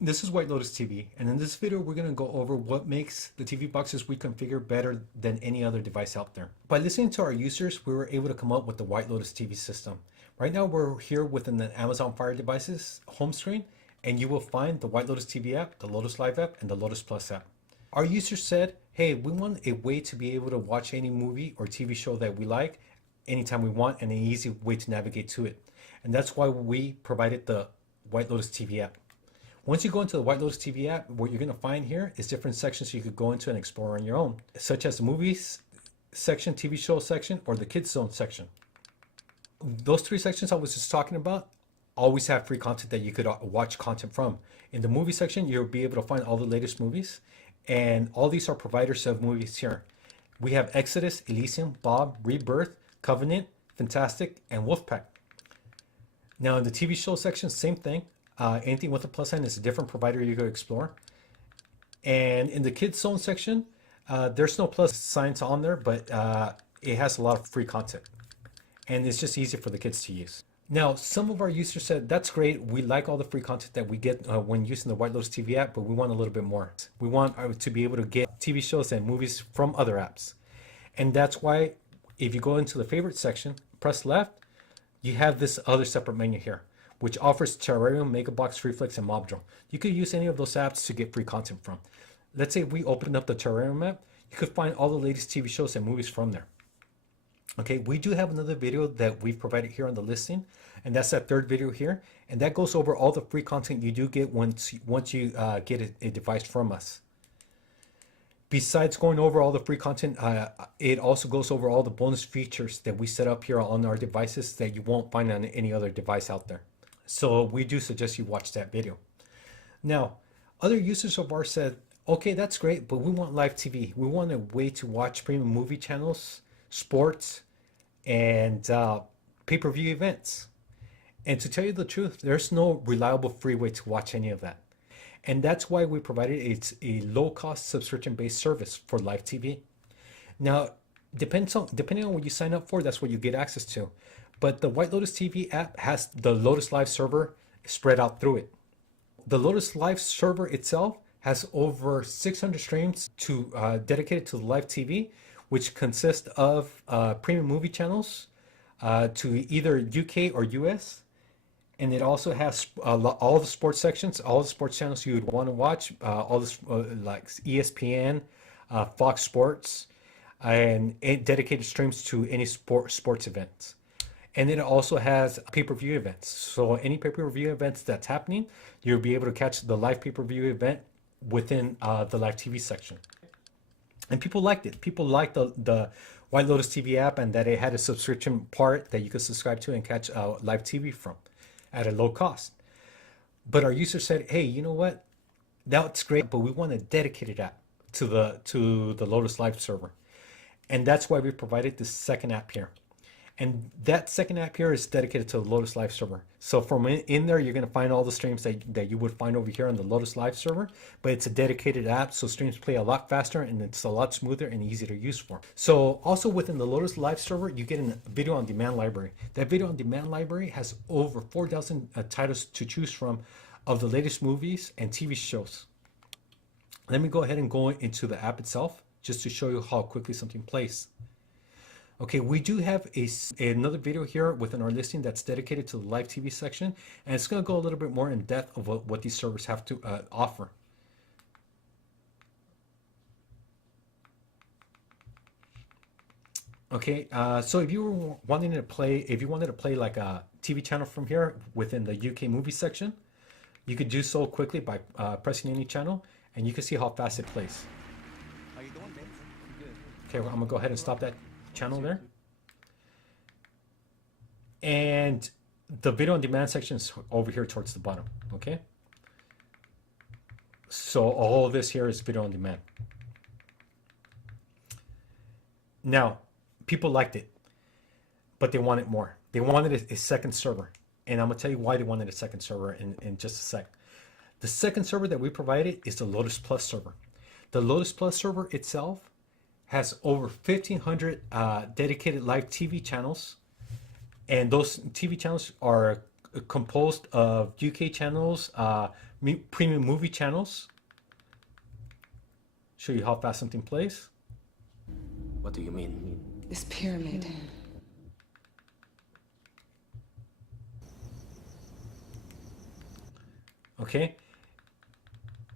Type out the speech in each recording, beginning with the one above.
This is White Lotus TV, and in this video we're going to go over what makes the TV boxes we configure better than any other device out there. By listening to our users, we were able to come up with the White Lotus TV system. Right now we're here within the Amazon Fire Devices home screen, and you will find the White Lotus TV app, the Lotus Live app, and the Lotus Plus app. Our users said, hey, we want a way to be able to watch any movie or TV show that we like anytime we want, and an easy way to navigate to it. And that's why we provided the White Lotus TV app. Once you go into the White Lotus TV app, what you're going to find here is different sections you could go into and explore on your own, such as the movies section, TV show section, or the kids zone section. Those three sections I was just talking about always have free content that you could watch content from. In the movie section, you'll be able to find all the latest movies, and all these are providers of movies here. We have Exodus, Elysium, Bob, Rebirth, Covenant, Fantastic, and Wolfpack. Now in the TV show section, same thing. Anything with a plus sign is a different provider you go explore. And in the kids zone section, there's no plus signs on there, but it has a lot of free content. And it's just easy for the kids to use. Now, some of our users said, that's great. We like all the free content that we get when using the White Lotus TV app, but we want a little bit more. We want to be able to get TV shows and movies from other apps. And that's why if you go into the favorite section, press left, you have this other separate menu here, which offers Terrarium, Megabox, Freeflix, and Mobdrome. You could use any of those apps to get free content from. Let's say if we open up the Terrarium app, you could find all the latest TV shows and movies from there. Okay, we do have another video that we've provided here on the listing, and that's that third video here, and that goes over all the free content you do get once you get a device from us. Besides going over all the free content, it also goes over all the bonus features that we set up here on our devices that you won't find on any other device out there. So we do suggest you watch that video. Now, other users of ours said, okay, that's great, but we want live TV. We want a way to watch premium movie channels, sports, and pay-per-view events. And to tell you the truth, there's no reliable free way to watch any of that. And that's why we provided a low-cost subscription-based service for live TV. Now, depending on what you sign up for, that's what you get access to. But the White Lotus TV app has the Lotus Live server spread out through it. The Lotus Live server itself has over 600 streams dedicated to the live TV, which consist of premium movie channels to either UK or US. And it also has all the sports sections, all the sports channels you would want to watch, all this like ESPN, Fox Sports, and dedicated streams to any sports events. And then it also has pay-per-view events. So any pay-per-view events that's happening, you'll be able to catch the live pay-per-view event within the live TV section. And people liked it. People liked the White Lotus TV app, and that it had a subscription part that you could subscribe to and catch live TV from at a low cost. But our users said, hey, you know what? That's great, but we want a dedicated app to the Lotus Live server. And that's why we provided this second app here. And that second app here is dedicated to the Lotus Live server. So from in there, you're going to find all the streams that you would find over here on the Lotus Live server, but it's a dedicated app, so streams play a lot faster and it's a lot smoother and easier to use for. So also within the Lotus Live server, you get a video on demand library. That video on demand library has over 4,000 titles to choose from of the latest movies and TV shows. Let me go ahead and go into the app itself just to show you how quickly something plays. Okay, we do have another video here within our listing that's dedicated to the live TV section, and it's going to go a little bit more in depth of what these servers have to offer. Okay, so if you wanted to play like a TV channel from here within the UK movie section, you could do so quickly by pressing any channel, and you can see how fast it plays. How you doing, man? Good. Okay, well, I'm gonna go ahead and stop that channel there. And the video on demand section is over here towards the bottom. Okay, so all of this here is video on demand. Now, people liked it, but they wanted more. They wanted a second server, and I'm gonna tell you why they wanted a second server in just a sec. The second server that we provided is the Lotus Plus server. The Lotus Plus server itself has over 1,500 dedicated live TV channels, and those TV channels are composed of UK channels, premium movie channels. Show you how fast something plays. What do you mean? This pyramid. Okay.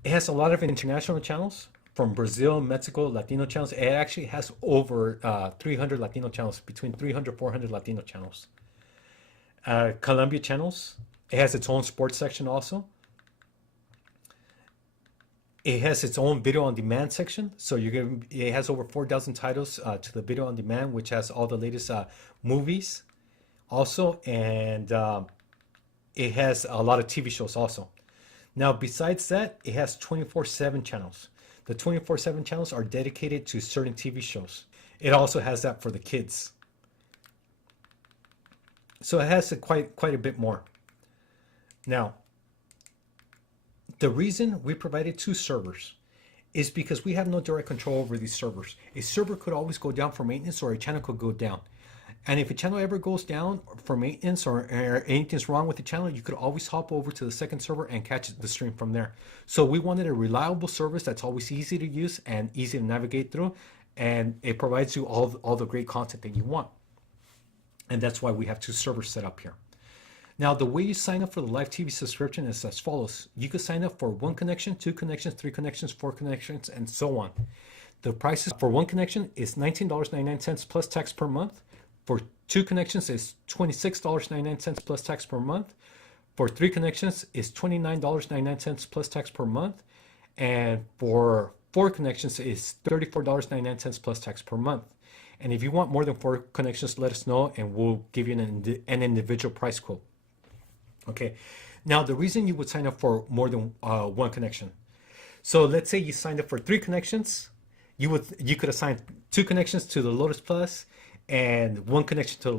It has a lot of international channels from Brazil, Mexico, Latino channels. It actually has over 300 Latino channels, between 300, 400 Latino channels. Colombia channels. It has its own sports section also. It has its own video on demand section. So it has over 4,000 titles to the video on demand, which has all the latest movies also. And it has a lot of TV shows also. Now, besides that, it has 24/7 channels. The 24/7 channels are dedicated to certain TV shows. It also has that for the kids. So it has quite a bit more. Now, the reason we provided 2 servers is because we have no direct control over these servers. A server could always go down for maintenance, or a channel could go down. And if a channel ever goes down for maintenance, or anything's wrong with the channel, you could always hop over to the second server and catch the stream from there. So we wanted a reliable service that's always easy to use and easy to navigate through, and it provides you all the great content that you want. And that's why we have 2 servers set up here. Now, the way you sign up for the live TV subscription is as follows. You could sign up for 1 connection, 2 connections, 3 connections, 4 connections, and so on. The prices for 1 connection is $19.99 plus tax per month. For 2 connections is $26.99 plus tax per month. For 3 connections is $29.99 plus tax per month. And for 4 connections is $34.99 plus tax per month. And if you want more than 4 connections, let us know and we'll give you an individual price quote. Okay. Now, the reason you would sign up for more than 1 connection. So let's say you signed up for 3 connections. You could assign 2 connections to the Lotus Plus and 1 connection to the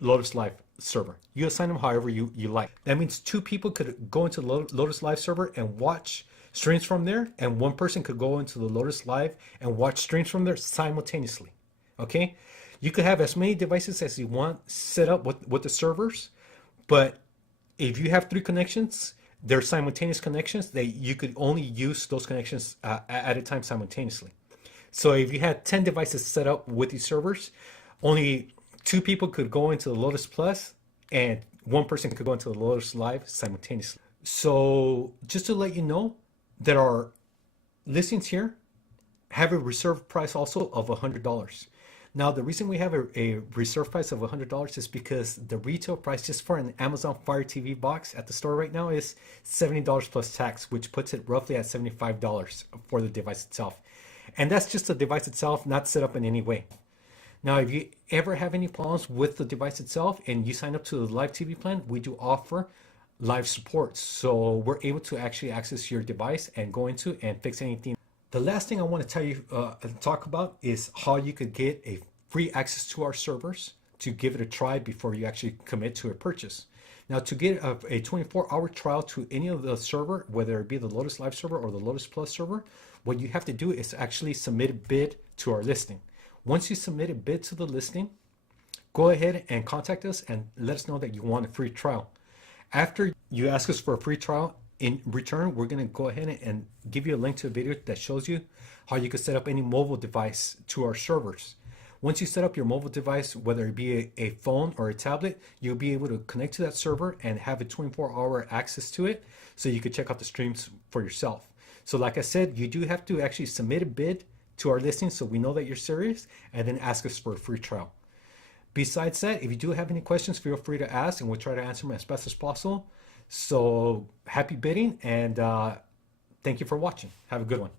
Lotus Live server. You assign them however you like. That means 2 people could go into the Lotus Live server and watch streams from there, and 1 person could go into the Lotus Live and watch streams from there simultaneously. Okay? You could have as many devices as you want set up with the servers, but if you have 3 connections, they're simultaneous connections. You could only use those connections at a time simultaneously. So if you had 10 devices set up with these servers, only 2 people could go into the Lotus Plus and 1 person could go into the Lotus Live simultaneously. So just to let you know that our listings here have a reserve price also of $100. Now, the reason we have a reserve price of $100 is because the retail price just for an Amazon Fire TV box at the store right now is $70 plus tax, which puts it roughly at $75 for the device itself. And that's just the device itself, not set up in any way. Now, if you ever have any problems with the device itself and you sign up to the live TV plan, we do offer live support. So we're able to actually access your device and go into and fix anything. The last thing I want to tell you, talk about is how you could get a free access to our servers to give it a try before you actually commit to a purchase. Now, to get a 24-hour trial to any of the server, whether it be the Lotus Live server or the Lotus Plus server, what you have to do is actually submit a bid to our listing. Once you submit a bid to the listing, go ahead and contact us and let us know that you want a free trial. After you ask us for a free trial, in return, we're going to go ahead and give you a link to a video that shows you how you can set up any mobile device to our servers. Once you set up your mobile device, whether it be a phone or a tablet, you'll be able to connect to that server and have a 24-hour access to it so you can check out the streams for yourself. So like I said, you do have to actually submit a bid to our listing so we know that you're serious, and then ask us for a free trial. Besides that, if you do have any questions, feel free to ask and we'll try to answer them as best as possible. So happy bidding, and thank you for watching. Have a good one.